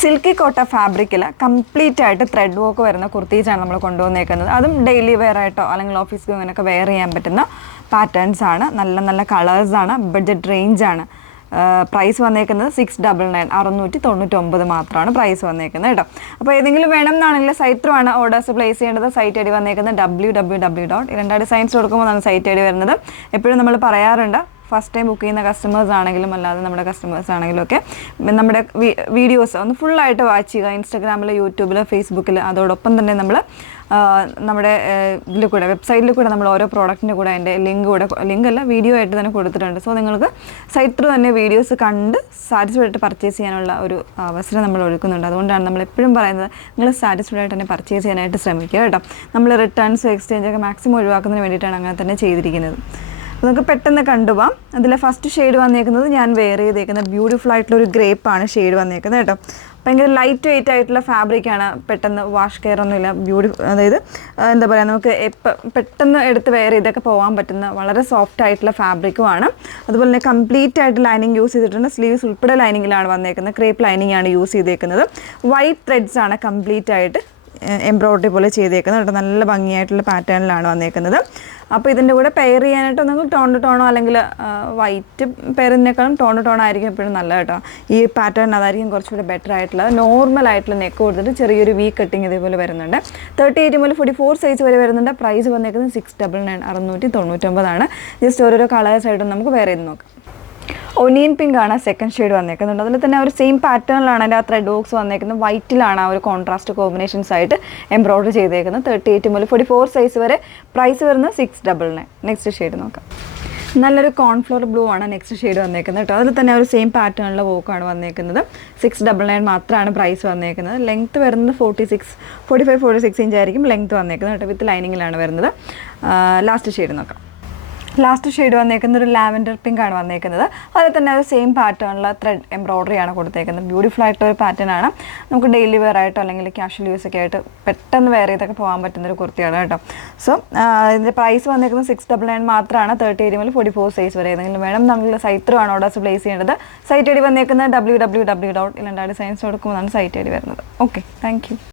Silky കോട്ട ഫാബ്രിക്കിൽ complete ആയിട്ട് ത്രെഡ് വർക്ക് വരുന്ന കുർത്തീസാണ് നമ്മൾ കൊണ്ടുവന്നേക്കുന്നത്. അതും ഡെയിലി വെയർ ആയിട്ടോ അല്ലെങ്കിൽ ഓഫീസിൽ ഇങ്ങനെയൊക്കെ വെയർ ചെയ്യാൻ പറ്റുന്ന പാറ്റേൺസ് ആണ്. നല്ല നല്ല കളേഴ്സാണ്, ബഡ്ജറ്റ് റേഞ്ചാണ്. പ്രൈസ് വന്നേക്കുന്നത് 699 699 മാത്രമാണ് പ്രൈസ് വന്നേക്കുന്നത് കേട്ടോ. അപ്പോൾ ഏതെങ്കിലും വേണം എന്നാണെങ്കിൽ സൈറ്റ് ത്രൂ ആണ് ഓർഡേഴ്സ് പ്ലേസ് ചെയ്യേണ്ടത്. സൈറ്റ് ഐ ഡി വന്നേക്കുന്നത് www.iranda.science.com സൈറ്റ് ഐ ഡി വരുന്നത്. എപ്പോഴും നമ്മൾ പറയാറുണ്ട്, ഫസ്റ്റ് ടൈം ബുക്ക് ചെയ്യുന്ന കസ്റ്റമേഴ്സ് ആണെങ്കിലും അല്ലാതെ നമ്മുടെ കസ്റ്റമേഴ്സ് ആണെങ്കിലും ഒക്കെ നമ്മുടെ വീഡിയോസ് ഒന്ന് ഫുള്ളായിട്ട് വാച്ച് ചെയ്യുക. ഇൻസ്റ്റാഗ്രാമിൽ, യൂട്യൂബിൽ, ഫേസ്ബുക്കിൽ. അതോടൊപ്പം തന്നെ നമ്മൾ നമ്മുടെ ഇതിൽ കൂടെ വെബ്സൈറ്റിൽ കൂടെ നമ്മൾ ഓരോ പ്രോഡക്റ്റിൻ്റെ കൂടെ അതിൻ്റെ ലിങ്ക് അല്ല വീഡിയോ ആയിട്ട് തന്നെ കൊടുത്തിട്ടുണ്ട്. സോ നിങ്ങൾക്ക് സൈറ്റ് ത്രൂ തന്നെ വീഡിയോസ് കണ്ട് സാറ്റിസ്ഫൈഡ് ആയിട്ട് പർച്ചേസ് ചെയ്യാനുള്ള ഒരു അവസരം നമ്മൾ ഒരുക്കുന്നുണ്ട്. അതുകൊണ്ടാണ് നമ്മൾ എപ്പോഴും പറയുന്നത്, നിങ്ങൾ സാറ്റിസ്ഫൈഡ് ആയിട്ട് തന്നെ പർച്ചേസ് ചെയ്യാനായിട്ട് ശ്രമിക്കുക കേട്ടോ. നമ്മൾ റിട്ടേൺസും എക്സ്ചേഞ്ചൊക്കെ മാക്സിമം ഒഴിവാക്കുന്നതിന് വേണ്ടിയിട്ടാണ് അങ്ങനെ തന്നെ ചെയ്തിരിക്കുന്നത്. അപ്പോൾ നമുക്ക് പെട്ടെന്ന് കണ്ടുപോകാം. അതിലെ ഫസ്റ്റ് ഷെയ്ഡ് വന്നേക്കുന്നത് ഞാൻ വെയർ ചെയ്തേക്കുന്നത് ബ്യൂട്ടിഫുൾ ആയിട്ടുള്ള ഒരു ഗ്രേപ്പാണ് ഷെയ്ഡ് വന്നേക്കുന്നത് കേട്ടോ. ഭയങ്കര ലൈറ്റ് വെയിറ്റ് ആയിട്ടുള്ള ഫാബ്രിക്കാണ്. പെട്ടെന്ന് വാഷ് കെയർ ഒന്നുമില്ല. അതായത് എന്താ പറയുക, നമുക്ക് പെട്ടെന്ന് എടുത്ത് വെയർ ചെയ്തൊക്കെ പോകാൻ പറ്റുന്ന വളരെ സോഫ്റ്റ് ആയിട്ടുള്ള ഫാബ്രിക്കുമാണ്. അതുപോലെ തന്നെ കംപ്ലീറ്റ് ആയിട്ട് ലൈനിങ് യൂസ് ചെയ്തിട്ടുണ്ട്. സ്ലീവ്സ് ഉൾപ്പെടെ ലൈനിങ്ങിലാണ് വന്നേക്കുന്നത്. ക്രേപ്പ് ലൈനിങ് ആണ് യൂസ് ചെയ്തേക്കുന്നത്. വൈറ്റ് ത്രെഡ്സ് ആണ് കംപ്ലീറ്റ് ആയിട്ട് എംബ്രോയ്ഡറി പോലെ ചെയ്തേക്കുന്നത് കേട്ടോ. നല്ല ഭംഗിയായിട്ടുള്ള പാറ്റേണിലാണ് വന്നേക്കുന്നത്. അപ്പോൾ ഇതിൻ്റെ കൂടെ പെയർ ചെയ്യാനായിട്ട് നിങ്ങൾ ടോൺ ടു ടോണോ അല്ലെങ്കിൽ വൈറ്റ് പെയറിനേക്കാളും ടോൺ ടു ടോൺ ആയിരിക്കും എപ്പോഴും നല്ല കേട്ടോ. ഈ പാറ്റേൺ അതായിരിക്കും കുറച്ചുകൂടി ബെറ്റർ ആയിട്ടുള്ളത്. നോർമൽ ആയിട്ടുള്ള നെക്ക് കൊടുത്തിട്ട് ചെറിയൊരു വി കട്ടിങ് ഇതേപോലെ വരുന്നുണ്ട്. 38 മുതൽ 44 സൈസ് വരെ വരുന്നുണ്ട്. പ്രൈസ് വന്നേക്കുന്നത് 699 699 ജസ്റ്റ് ഓരോരോ കളേഴ്സായിട്ടും നമുക്ക് വേറെ ചെയ്ത് നോക്കാം. ഒനിയൻ പിങ്ക് ആണ് സെക്കൻഡ് ഷെയ്ഡ് വന്നേക്കുന്നുണ്ട്. അതിൽ തന്നെ ഒരു സെയിം പാറ്റേണിലാണ് അതിൻ്റെ ആ ത്രെഡ് വർക്ക്സ് വന്നേക്കുന്നത്. വൈറ്റിലാണ് ആ ഒരു കോൺട്രാസ്റ്റ് കോമ്പിനേഷൻസ് ആയിട്ട് എംബ്രോയ്ഡറി ചെയ്തേക്കുന്നത്. 38 മുതൽ 44 സൈസ് വരെ. പ്രൈസ് വരുന്നത് 699. നെക്സ്റ്റ് ഷെയ്ഡ് നോക്കാം. നല്ലൊരു കോൺഫ്ലോർ ബ്ലൂ ആണ് നെക്സ്റ്റ് ഷെയ്ഡ് വന്നേക്കുന്നത് കേട്ടോ. അതിൽ തന്നെ ഒരു സെയിം പാറ്റേണിലുള്ള വർക്കാണ് വന്നേക്കുന്നത്. 699 മാത്രമാണ് പ്രൈസ് വന്നേക്കുന്നത്. ലെങ്ത്ത് വരുന്നത് 45-46 ഇഞ്ച് ആയിരിക്കും ലെങ്ത്ത് വന്നേക്കുന്നത് കേട്ടോ. വിത്ത് ലൈനിങ്ങിലാണ് വരുന്നത്. ലാസ്റ്റ് ഷെയ്ഡ് നോക്കാം. ലാസ്റ്റ് ഷെയ്ഡ് വന്നേക്കുന്നത് ഒരു ലാവൻഡർ പിങ്ക് ആണ് വന്നേക്കുന്നത്. അതിൽ തന്നെ ഒരു സെയിം പാറ്റേണിലുള്ള ത്രെഡ് എംബ്രോയ്ഡറി ആണ് കൊടുത്തേക്കുന്നത്. ബ്യൂട്ടിഫുൾ ആയിട്ടൊരു പാറ്റേൺ ആണ്. നമുക്ക് ഡെയിലി വെയർ ആയിട്ടോ അല്ലെങ്കിൽ ക്യാഷ്വൽ യൂസ് ഒക്കെ ആയിട്ട് പെട്ടെന്ന് വെയർ ചെയ്തൊക്കെ പോകാൻ പറ്റുന്നൊരു കുർത്തിയാണ് കേട്ടോ. സോ ഇതിൻ്റെ പ്രൈസ് വന്നേക്കുന്നത് 699 മാത്രമാണ്. 38 മുതൽ 44 സൈസ് വരെ. ഏതെങ്കിലും വേണം നമ്മൾ സൈറ്റ് ത്രൂ ആണ് ഓർഡേഴ്സ് പ്ലേസ് ചെയ്യേണ്ടത്. സൈറ്റ് ഐ ഡി വന്നേക്കുന്നത് www.iranda.science.com സൈറ്റ് ഐ ഡി വരുന്നത്. Okay, thank you.